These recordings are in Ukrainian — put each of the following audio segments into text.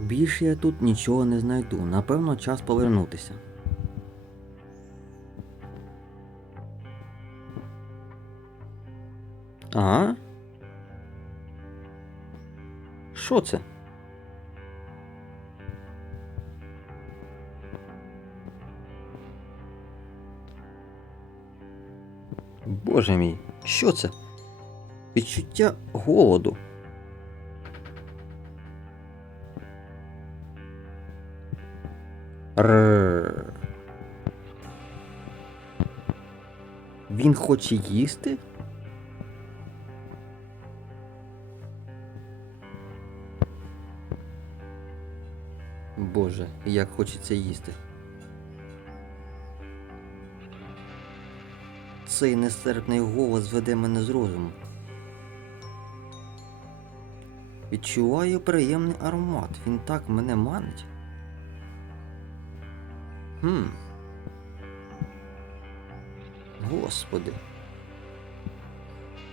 Більше я тут нічого не знайду. Напевно, час повернутися. Ага. Що це? Боже мій, що це? Відчуття голоду. Він хоче їсти? Боже, як хочеться їсти. Цей нестерпний голос веде мене з розуму. Відчуваю приємний аромат. Він так мене манить. Хм. Господи.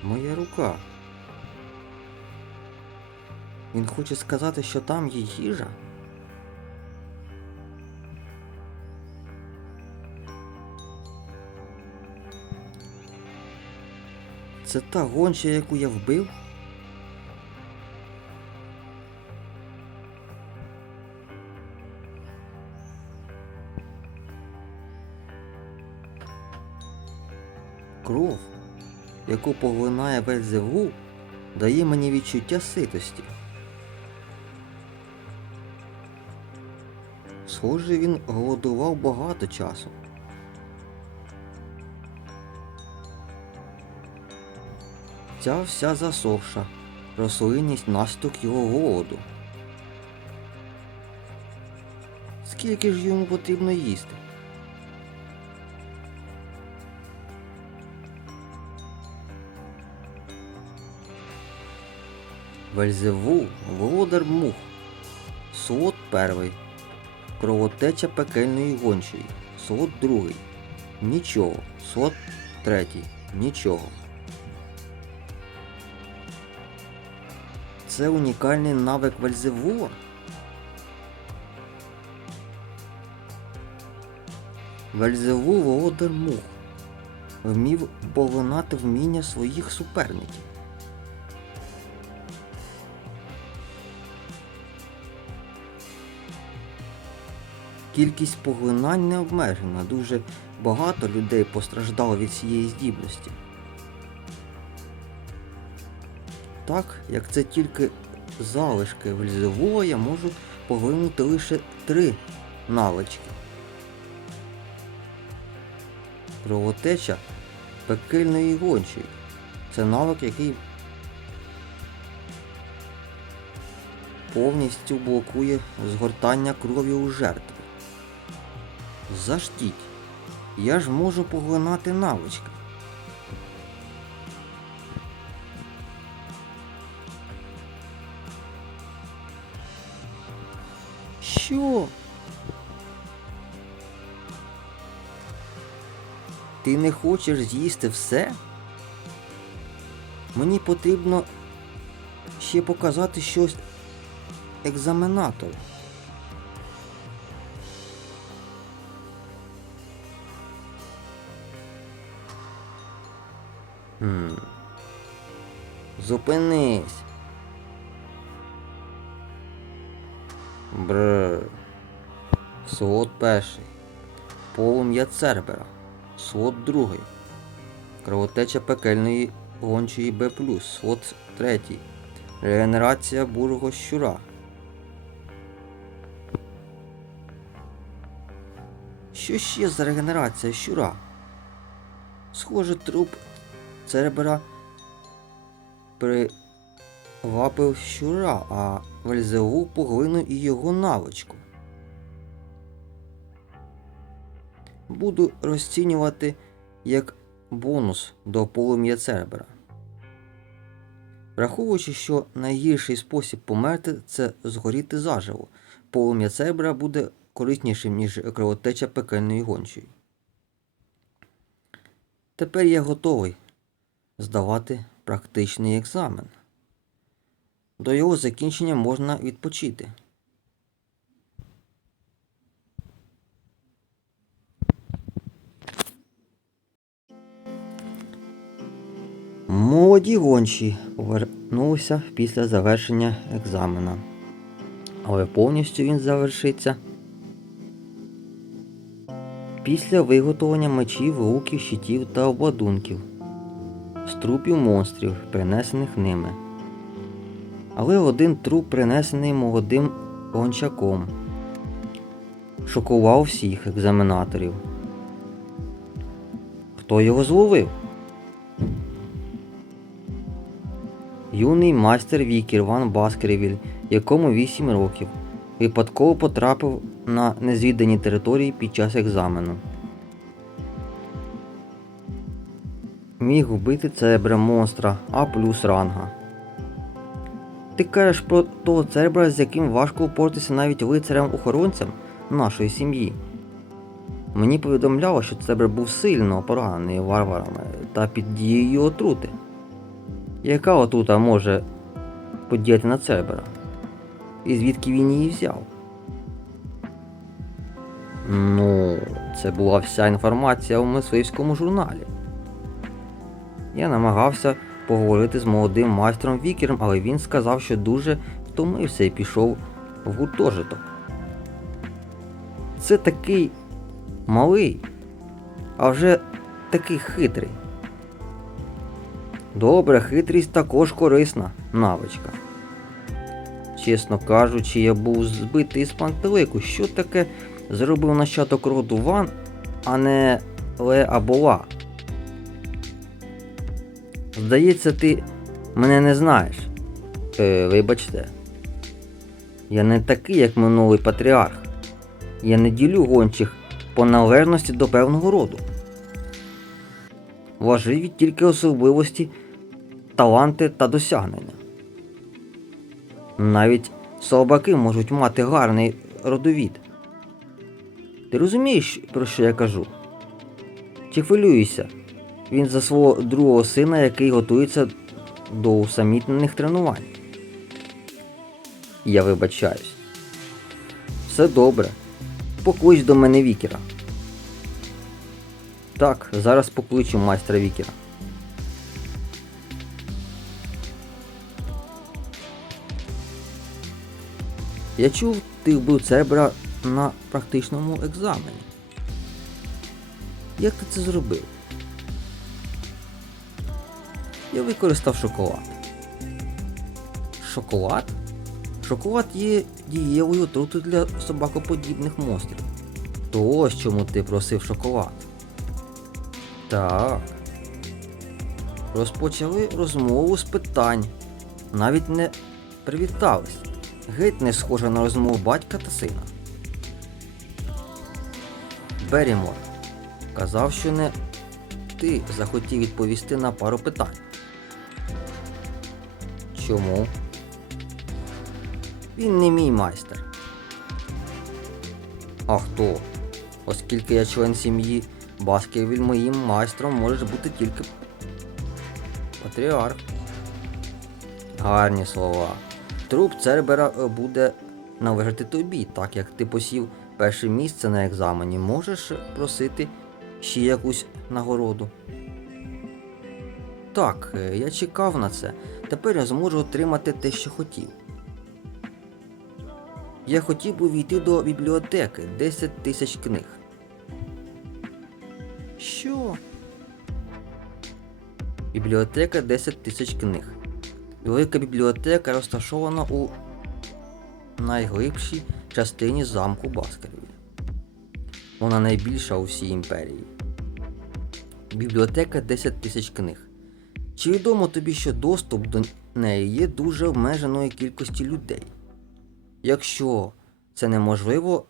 Моя рука. Він хоче сказати, що там є їжа? Це та гонча, яку я вбив? Яку поглинає Вельзевул, дає мені відчуття ситості. Схоже, він голодував багато часу. Ця вся засохша, рослинність настук його голоду. Скільки ж йому потрібно їсти? Вельзевул, володар мух, Слот перший, кровотеча пекельної гончої, слот другий, нічого, слот третій, нічого. Це унікальний навик Вельзевула? Вельзевул володар мух. Вмів поглинати вміння своїх суперників. Кількість поглинань не обмежена, дуже багато людей постраждало від цієї здібності. Так, як це тільки залишки Вельзевула, я можу поглинути лише три навички. Кровотеча пекельної гончої. Це навик, який повністю блокує згортання крові у жертви. Заштіть. Я ж можу поглинати навички. Що? Ти не хочеш з'їсти все? Мені потрібно ще показати щось екзаменатору. Хм. Зупинись. Бр. Слот перший. Полум'я Цербера. Слот другий. Кровотеча пекельної гончої Б+. Слот третій. Регенерація бурого щура. Що ще за регенерація щура? Схоже, труп Цербера привапив щура, а Вельзевул поглинув і його навичку. Буду розцінювати як бонус до полум'я Цербера. Враховуючи, що найгірший спосіб померти це згоріти заживо, полум'я Цербера буде кориснішим, ніж кровотеча пекельної гончої. Тепер я готовий здавати практичний екзамен. До його закінчення можна відпочити. Молоді гончі повернулися після завершення екзамена. Але повністю він завершиться після виготовлення мечів, луків, щитів та обладунків з трупів монстрів, принесених ними. Але один труп, принесений молодим гончаком, шокував всіх екзаменаторів. Хто його зловив? Юний майстер Вікер Ван Баскервіль, якому 8 років, випадково потрапив на незвідані території під час екзамену. Міг вбити цербра монстра А плюс ранга. Ти кажеш про того цербра, з яким важко впоратися навіть лицарям-охоронцям нашої сім'ї. Мені повідомляло, що цербер був сильно поранений варварами та під дією отрути. Яка отрута може подіяти на Цербера? І звідки він її взяв? Ну, це була вся інформація у мисливському журналі. Я намагався поговорити з молодим майстром Вікером, але він сказав, що дуже втомився і пішов в гуртожиток. Це такий малий, а вже такий хитрий. Добре, хитрість також корисна навичка. Чесно кажучи, я був збитий з пантелику, що таке зробив нащадок роду Ван, а не Ле або Ла. Здається, ти мене не знаєш. Е, вибачте. Я не такий, як минулий патріарх. Я не ділю гончих по належності до певного роду. Важливі тільки особливості, таланти та досягнення. Навіть собаки можуть мати гарний родовід. Ти розумієш, про що я кажу? Чи хвилюєшся? Він за свого другого сина, який готується до усамітнених тренувань. Я вибачаюсь. Все добре. Поклич до мене Вікера. Так, зараз покличу майстра Вікера. Я чув, ти вбив Цербера на практичному екзамені. Як ти це зробив? Я використав шоколад. Шоколад? Шоколад є дієвою отрутою для собакоподібних монстрів. То ось чому ти просив шоколад. Так. Розпочали розмову з питань. Навіть не привітались. Геть не схоже на розмову батька та сина. Берімор казав, що не ти захотів відповісти на пару питань. Чому? Він не мій майстер. А хто? Оскільки я член сім'ї Баскервіль, моїм майстром може бути тільки патріарх. Гарні слова. Труп Цербера е, буде належати тобі, так як ти посів перше місце на екзамені, можеш просити ще якусь нагороду. Так, е, я чекав на це. Тепер я зможу отримати те, що хотів. Я хотів би війти до бібліотеки 10 тисяч книг. Що? Бібліотека 10 тисяч книг. Велика бібліотека розташована у найглибшій частині замку Баскервіль. Вона найбільша у всій імперії. Бібліотека 10 тисяч книг. Чи відомо тобі, що доступ до неї є дуже обмеженої кількості людей? Якщо це неможливо,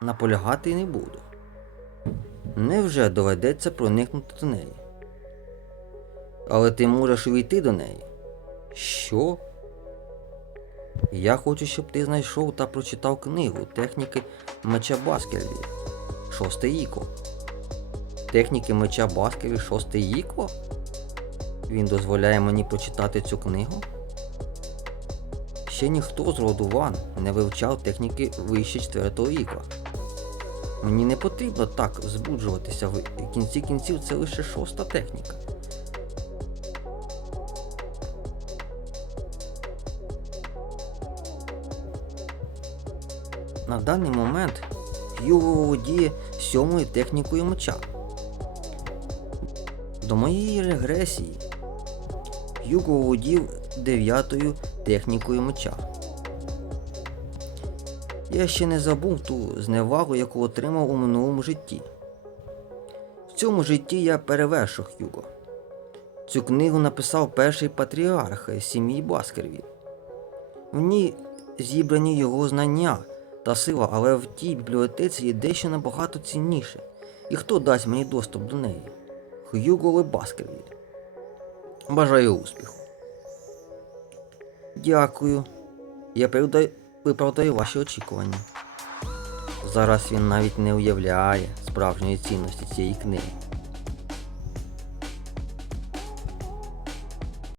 наполягати не буду. Невже доведеться проникнути до неї? Але ти можеш увійти до неї. Що? Я хочу, щоб ти знайшов та прочитав книгу техніки меча Баскерві. Шосте іко. Техніки меча Баскерві шосте іко? Він дозволяє мені прочитати цю книгу? Ще ніхто з роду Ван не вивчав техніки вище 4 віка. Мені не потрібно так збуджуватися, в кінці кінців це лише шоста техніка. На даний момент Хью володіє сьомою технікою меча. До моєї регресії Х'юго володів дев'ятою технікою меча. Я ще не забув ту зневагу, яку отримав у минулому житті. В цьому житті я перевершу Х'юго. Цю книгу написав перший патріарх сім'ї Баскервіль. В ній зібрані його знання та сила, але в тій бібліотеці є дещо набагато цінніше. І хто дасть мені доступ до неї? Х'юго Баскервіль. Бажаю успіху. Дякую. Я виправдаю, виправдаю ваші очікування. Зараз він навіть не уявляє справжньої цінності цієї книги.